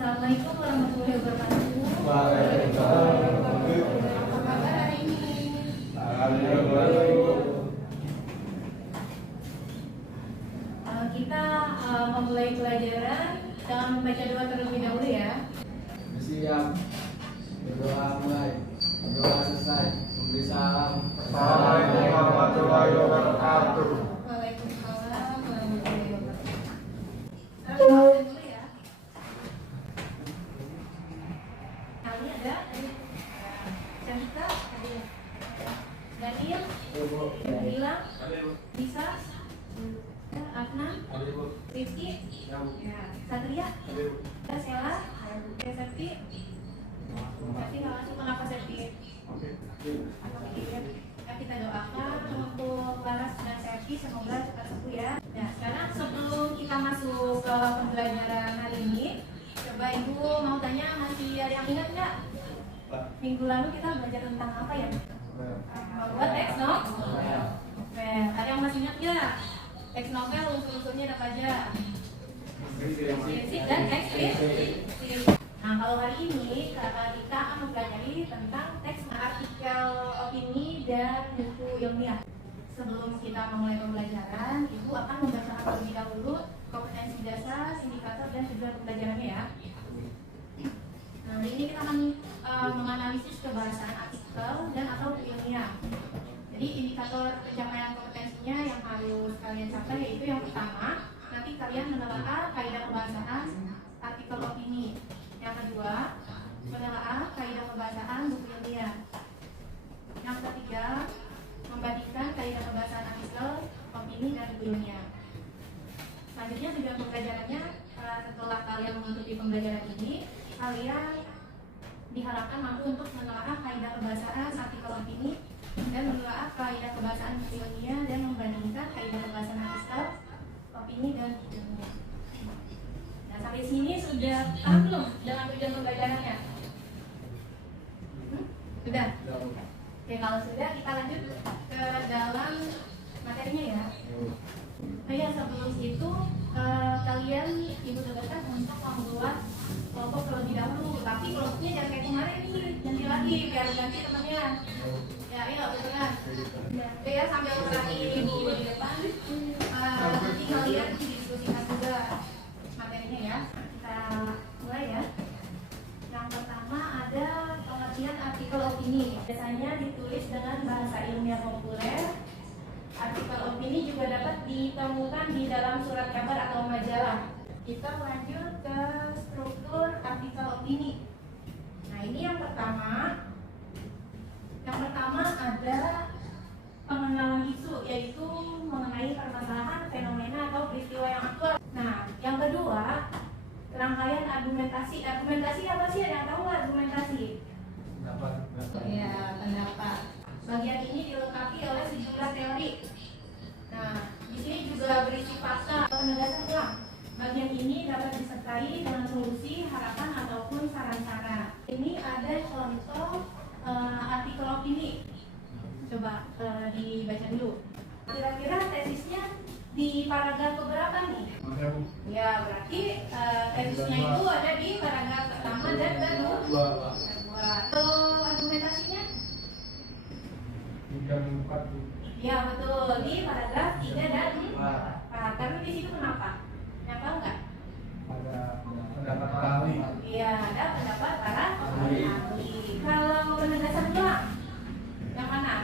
Assalamualaikum warahmatullahi wabarakatuh. Waalaikumsalam. Apa kabar hari ini? Alhamdulillah. Kita memulai pelajaran dengan membaca doa terlebih dahulu ya. Siap. Berdoa mulai. Berdoa selesai. Memberi salam. Assalamualaikum warahmatullahi wabarakatuh. Waalaikumsalam warahmatullahi wabarakatuh. Sekarang kita dulu ya. Kali ada Cantika, Daniel, Gilang, Bisa, Afnan, Rifki, Satria, Sela, Septi. Septi nggak langsung kenapa Septi? Kita doakan untuk Laras dan Septi semoga cepat sembuh ya. Nah sekarang sebelum kita masuk ke pembelajaran hari ini, coba ibu mau tanya masih ada yang ingat nggak? Minggu lalu kita belajar tentang apa ya? Membuat teks novel. Ada yang masih ingat nggak? Teks novel unsur-unsurnya ada apa aja? Prinsip dan eksplisit. Nah kalau hari ini kita akan mempelajari tentang teks artikel opini dan buku ilmiah. Sebelum kita memulai pembelajaran, ibu akan membacakan terlebih dahulu kompetensi dasar, indikator dan tujuan pembelajarannya ya. Nah ini kita akan menganalisis kebahasaan artikel dan atau buku ilmiah. Jadi indikator pencapaian kompetensinya yang harus kalian capai yaitu yang pertama, nanti kalian menelaah kaidah kebahasaan artikel opini. Yang kedua, menelaah kaidah kebahasaan buku ilmiah. Yang ketiga, membandingkan kaidah kebahasaan artikel, opini dan buku ilmiah. Selanjutnya tujuan pembelajarannya, setelah kalian mengikuti pembelajaran ini, kalian diharapkan mampu untuk menelaah kaidah kebahasaan artikel opini dan menelaah kaidah kebahasaan buku ilmiah dan membandingkan kaidah kebahasaan artikel, opini dan buku ilmiah. Nah sampai sini sudah paham belum dengan tujuan pembelajarannya? Sudah? Oke, kalau sudah kita lanjut ke dalam materinya ya. Nah ya sebelum itu kalian ibu tugaskan untuk membuat kelompok terlebih dahulu. Tapi kelompoknya jangan kayak kemarin nih, ganti lagi biar ganti temannya. Ya ayo betul kan? Oke ya sambil perhatiin ibu di depan. Nanti kalian diskusikan juga materinya ya. Kita mulai ya. Yang pertama ada pengertian artikel opini. Biasanya ditulis dengan bahasa ilmiah populer. Artikel opini juga dapat ditemukan di dalam surat kabar atau majalah. Kita lanjut ke struktur artikel opini. Nah ini yang pertama. Yang pertama ada pengenalan isu, yaitu mengenai permasalahan, fenomena atau peristiwa yang aktual. Nah yang kedua, rangkaian argumentasi. Argumentasi apa sih? Ada yang tahu nggak argumentasi? Ya, pendapat. Bagian ini dilengkapi oleh sejumlah teori. Nah, di sini juga berisi fakta atau penegasan ulang. Bagian ini dapat disertai dengan solusi, harapan ataupun saran-saran. Ini ada contoh artikel opini. Coba dibaca dulu. Kira-kira tesisnya di paragraf keberapa nih? Ya, berarti tesisnya itu ada di paragraf pertama dan kedua. Kalau argumentasinya? 3, 4. Ya betul, di paragraf 3 dan 4. Karena di situ kenapa? Yang tahu nggak? Ada pendapat ahli. Iya, ada pendapat para ahli. Kalau penegasan ulang, yang mana?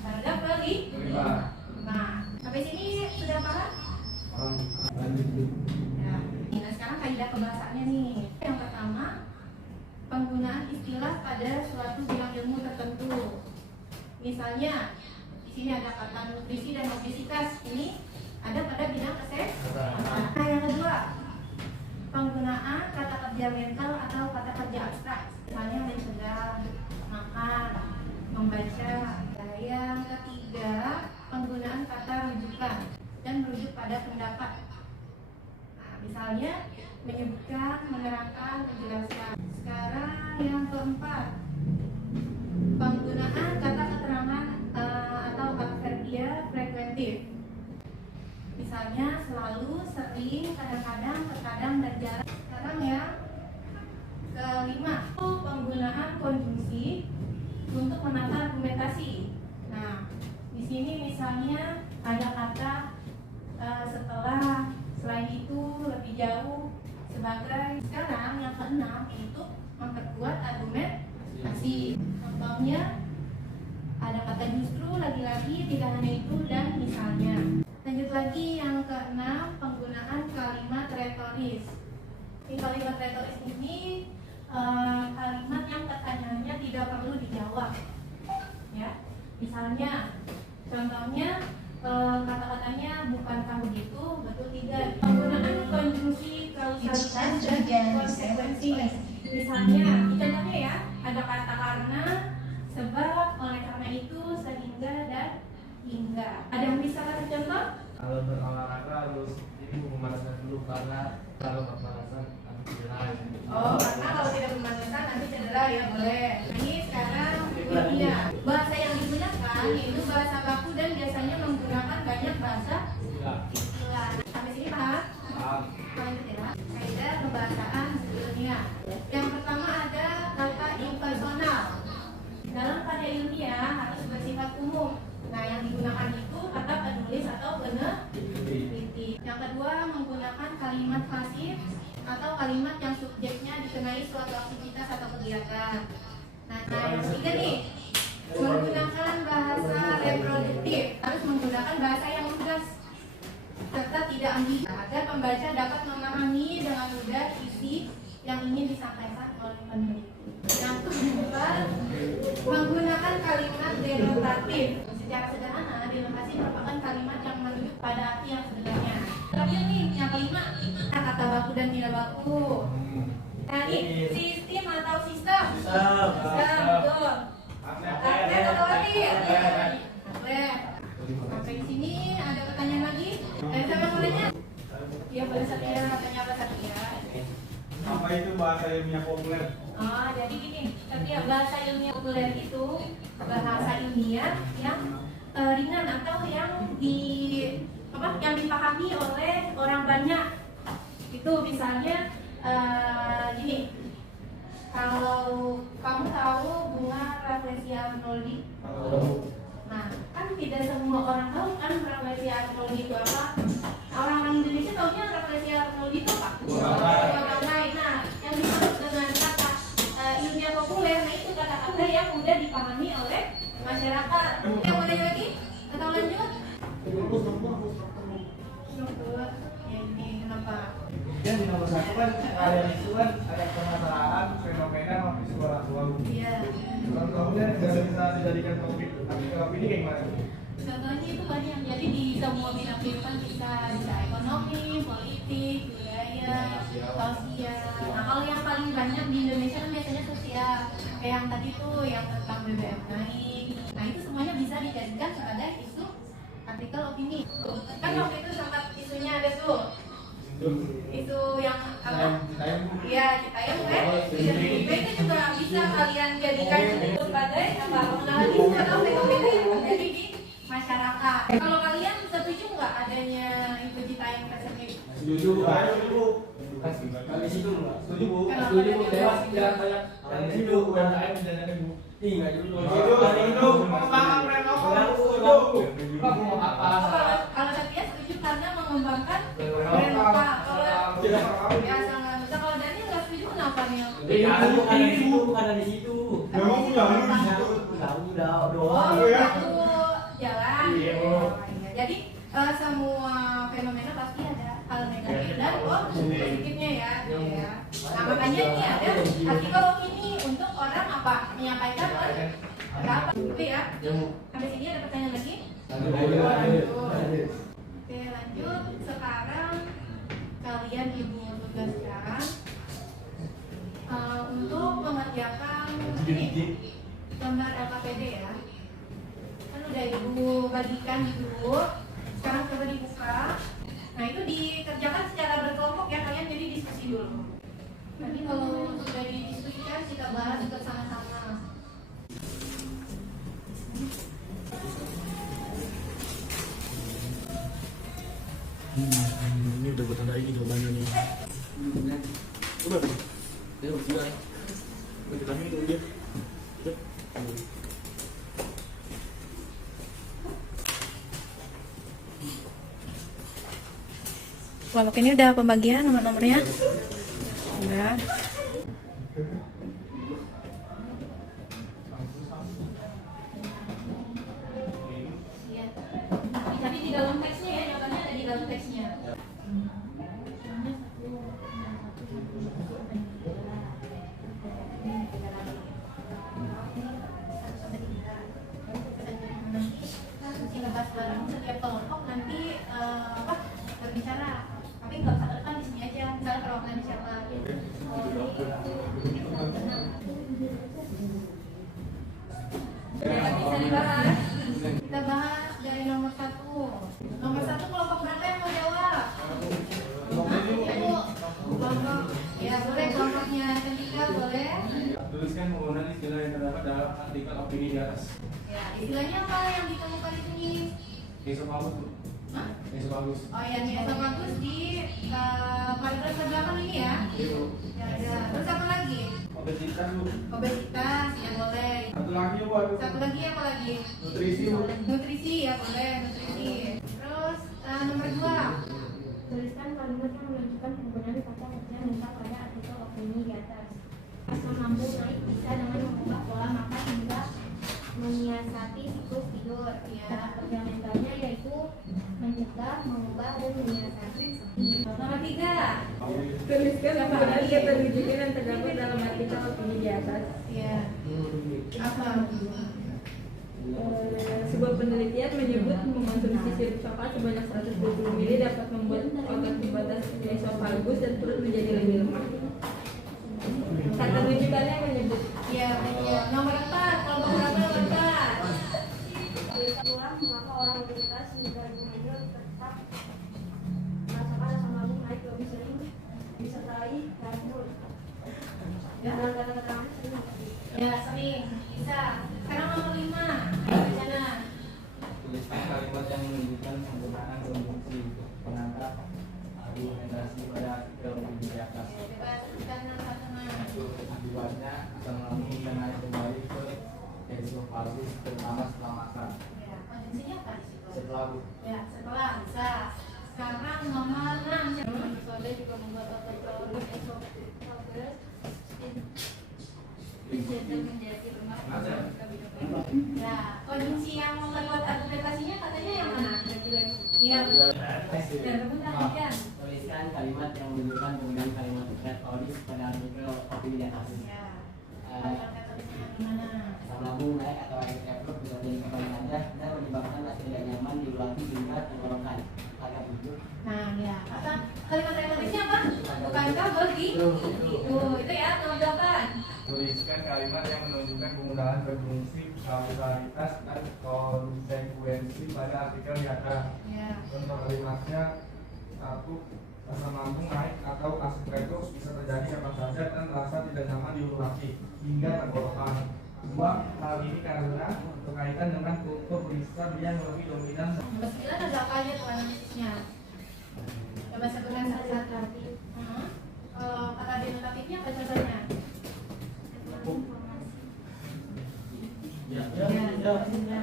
Paragraf kelima. Nah, sampai sini sudah paham? Ya. Nah, sekarang kaidah kebahasaannya nih. Yang pertama, penggunaan istilah pada suatu bidang ilmu tertentu. Misalnya, di sini ada kata nutrisi dan obesitas. Ini ada pada bidang kesehatan. Nah, yang kedua, penggunaan kata kerja mental atau kata kerja abstrak. Misalnya mencegah, makan, membaca. Yang ketiga, penggunaan kata rujukan dan merujuk pada pendapat. Nah, misalnya menyebutkan, menerangkan, menjelaskan. Sekarang yang keempat, penggunaan kata keterangan atau adverbial frekuentif. Misalnya misalnya selalu, sering, kadang-kadang, terkadang, dan jarang. Sekarang ya, kelima, penggunaan konjungsi untuk menata argumentasi. Nah, di sini misalnya ada kata setelah, selain itu, lebih jauh, sebagai. Sekarang yang keenam itu memperkuat argumentasi. Contohnya ada kata justru, lagi-lagi, tidak hanya itu, dan misalnya. Lanjut lagi yang keenam, penggunaan kalimat retoris. Di kalimat retoris ini kalimat yang pertanyaannya tidak perlu dijawab, ya. Misalnya, contohnya kata-katanya bukankah begitu, betul tidak. Penggunaan konjungsi kausalitas dan konsekuensi. Misalnya, contohnya ya, ada kata karena, sebab, oleh karena itu, sehingga, dan hingga. Ada yang bisa kasih contoh? Kalau berolahraga harus ini pemanasan dulu karena kalau pemanasan nanti cedera. Oh, karena kalau tidak pemanasan nanti cedera, ya boleh. Ini sekarang dunia. Bahasa yang digunakan itu bahasa baku dan biasanya menggunakan banyak bahasa istilah. Sampai sini paham? Lanjut ya. Kaidah kebahasaan dunia. Yang pertama ada kata impersonal. Dalam pada ilmiah harus bersifat umum. Nah, yang digunakan itu kata penulis atau peneliti. Yang kedua, menggunakan kalimat pasif atau kalimat yang subjeknya dikenai suatu aktivitas atau kegiatan. Nah, yang ketiga nih, menggunakan bahasa reproduktif. Harus menggunakan bahasa yang lugas serta tidak ambigu agar pembaca dapat memahami dengan mudah isi yang ingin disampaikan oleh peneliti. Yang kedua, menggunakan kalimat denotatif. Secara sederhana, denotasi merupakan kalimat yang menunjuk pada arti yang sebenarnya. Terakhir nih, yang kelima, kata baku dan tidak baku. Nah ini, sistem atau sistem. Sistem, betul. Atlet atau atlet? Atlet. Sampai di sini ada pertanyaan lagi? Ada siapa yang mau tanya? Iya, boleh Satria. Tanya apa Satria? Apa itu bahasa ilmiah populer? Oh, jadi gini, Satria, bahasa ilmiah populer itu bahasa ilmiah yang ringan atau yang dipahami oleh orang banyak. Itu misalnya gini, kalau kamu tahu bunga Rafflesia arnoldi, nah kan tidak semua orang tahu kan Rafflesia arnoldi itu apa. Orang-orang Indonesia tahunya Rafflesia arnoldi itu apa? Orang lain. Nah, yang dimaksud dengan kata ilmiah populer, nah itu kata-kata yang mudah dipahami oleh masyarakat. Yang mau nanya lagi? Atau lanjut? Ya ini kenapa? Dan di nomor 1 kan ada isu kan ada permasalahan fenomena mahasiswa aktual. Iya. Contohnya bisa dijadikan topik. Tapi kalau ini kayak gimana? Contohnya itu banyak. Jadi di semua bidang kehidupan bisa ekonomi, politik, budaya, sosial. Nah kalau yang paling banyak di Indonesia kan biasanya sosial. Kayak yang tadi tuh yang tentang BBM naik. Nah itu semuanya bisa dijadikan sebagai isu artikel opini. Kan waktu itu sempat isunya ada tuh. Itu yang apa? Iya, Citayam kan? Itu juga bisa kalian jadikan sebagai apa? Pengenalan isu atau fenomena yang terjadi di masyarakat. Kalau kalian setuju nggak adanya itu Citayam tersebut? Setuju. Di situ setuju Bu. Setuju Bu. Banyak dari situ UMKM dan Ibu. Iya, Itu pengembangan brand lokal. Kalau saya setuju karena mengembangkan brand lokal. Kalau ya sangat bisa. Kalau Dani nggak setuju kenapa nih? Bukan di situ. Memang punya di situ. Udah Oh, doang. satu jalan. Iya. Jadi semua fenomena pasti ada hal negatif dan positifnya ya. Ya. Nah makanya ini ada artikel opini untuk orang apa menyampaikan pendapat. Itu ya. Sampai sini ada pertanyaan lagi? Lanjut. Oke lanjut. Sekarang kalian ibu tugaskan untuk mengerjakan ini gambar LKPD ya. Kan udah ibu bagikan di grup. Sekarang coba dibuka. Nah itu dikerjakan secara berkelompok ya kalian, jadi diskusi dulu. Nanti kalau sudah didiskusikan kita bahas bersama-sama. Ini udah gue tandain nih jawabannya nih. Udah. Ya udah. Nanti kami itu dia. Udah. Kelompok ini udah pembagian nomor-nomornya. Udah. Iya. Tapi di dalam teksnya ya, jawabannya ada di dalam teksnya. Kita bahas bareng setiap kelompok nanti berbicara. Tapi nggak usah ke depan, di sini aja. Misalnya perwakilan siapa. Bisa dibahas. Kita bahas dari nomor 1. Nomor 1 kelompok berapa yang mau jawab? Kelompok, ya boleh kelompoknya ketiga boleh. Tuliskan penggunaan istilah yang terdapat dalam artikel opini di atas. Ya, istilahnya apa yang ditemukan di sini? Esofagus. Hah? Esofagus. Oh ya, nih esofagus di paragraf sebelahkan ini ya. Ya, ya. Terus apa lagi? Obesitas Bu. Obesitas, ya boleh. Satu lagi Bu. Satu lagi apa lagi? Nutrisi Bu. Nutrisi, ya boleh, nutrisi. Terus nomor 2. Tuliskan kalimat yang menunjukkan penggunaan kata kerja minta pada artikel opini di atas. Asam lambung naik bisa dengan mengubah pola makan hingga menyiasati siklus tidur. Kata kerja mentalnya yaitu mencegah, mengubah, dan menyiasati. Nomor 3. Tuliskan penggunaan kata rujukan yang terdapat dalam artikel opini di atas. Ya. Apa? Sebuah penelitian menyebut mengonsumsi sirup coklat sebanyak 120 ml dapat membuat otot di batas esofagus dan perut menjadi lebih lemah. Kata rujukannya menyebut Ya, ya. Nomor 4. Kelompok berapa nomor 4? Kurang maka orang obesitas meninggal dunia tetap merasakan asam lambung naik lebih sering disertai gangguan. Dengan kata-kata sering. Ya, sering. Bisa. Sekarang nomor 5. Di sana. Tuliskan kalimat yang menunjukkan penggunaan konsumsi penangkap argumentasi pada artikel opini di atas. Ya, coba sebutkan satu-satu. Akibatnya asam lambung bisa naik kembali ke esofagus terutama setelah makan. Ya, kondisinya apa di situ? Setelah Bu. Ya, setelah bisa. Sekarang nomor 6. Soda juga membuat otot peluru esofagus menjadi lemah. Ya, kondisi yang membuat argumentasinya katanya yang mana? Iya, betul. Ya, betul kan? Tuliskan kalimat yang menunjukkan penggunaan kalimat retoris pada artikel opini di atas. Ya. Kata tulisnya gimana? Asam lambung naik atau air reflux bisa jadi kembali aja dan menyebabkan rasa tidak nyaman di ulati hingga tenggorokan. Agak hidup. Nah, ya. Apa? Kalimat retorisnya apa? Bukankah begitu? Itu ya, tolong jawaban. Tuliskan kalimat yang menunjukkan penggunaan konjungsi, kausalitas, dan konsekuensi pada artikel di atas. Ya. Contoh kalimatnya: 1. Asam lambung naik atau asam reflux bisa terjadi kapan saja dan rasa tidak nyaman di hulu hati hingga tenggorokan. 2. Hal ini karena berkaitan dengan kultur lisan yang lebih dominan. Nomor 9 ada apa aja tuh analisisnya? Coba sebutkan satu-satu. Kata denotatifnya apa contohnya? Ya, Ya, ya. ya.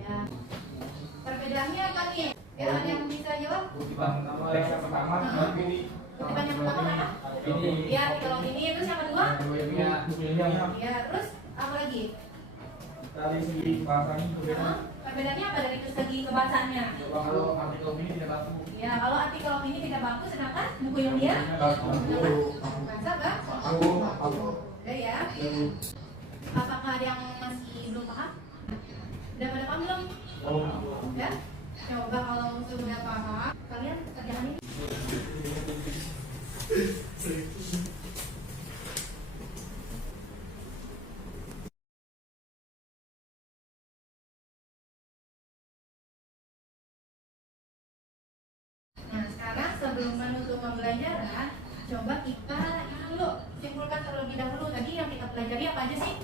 Ya. Perbedaannya apa nih? Ya, ada yang bisa jawab? Kutipan pertama, opini. Kutipan yang pertama mana? Ini. Ya, kalau ini terus yang kedua? Ini. Ya, terus apa lagi? Dari segi bahasanya berbeda. Perbedaannya apa dari segi kebahasannya? Kalau artikel opini tidak baku. Ya, kalau artikel ini tidak bagus, sedangkan buku yang dia bahasa bagus. Udah ya. Apakah ada yang masih belum paham? Udah pada paham belum? Ya. Coba kalau sudah paham, kalian kerjakan ini. Nah, sekarang sebelum menutup pembelajaran, coba kita ini dulu simpulkan terlebih dahulu tadi yang kita pelajari apa aja sih?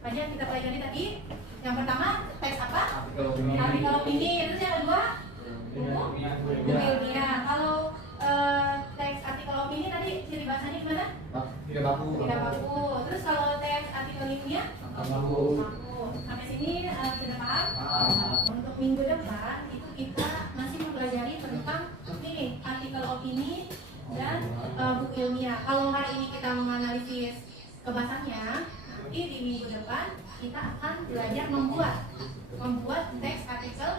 Apa aja yang kita pelajari tadi? Yang pertama teks apa? Artikel opini. Terus yang kedua buku ilmiah. Kalau teks artikel opini tadi ciri bahasanya gimana? Tidak baku. Tidak baku. Terus kalau teks artikel ilmiah? Baku. Baku. Sampai sini sudah paham? Untuk minggu depan itu kita masih mempelajari tentang ini artikel opini dan buku ilmiah. Kalau hari ini kita menganalisis kebahasannya, nanti di minggu depan kita akan belajar membuat teks artikel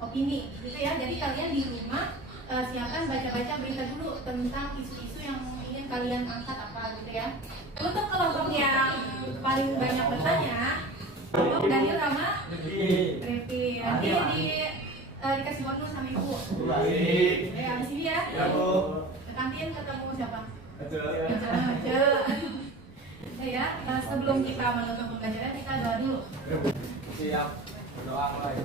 opini, gitu ya. Jadi kalian di rumah siapkan baca-baca berita dulu tentang isu-isu yang ingin kalian angkat apa, gitu ya. Untuk kelompok yang paling banyak bertanya, kelompok Daniel sama Revi. Nanti dikasih waktu sama ibu. Habis ini ya. Ke kantin ketemu siapa? Aja. Ya, sebelum kita menutup pembelajaran kita doa dulu. Siap. Berdoa mulai.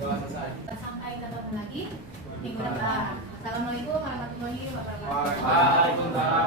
Doa selesai. Kita sampai ketemu lagi minggu depan. Assalamualaikum warahmatullahi wabarakatuh. Waalaikumsalam.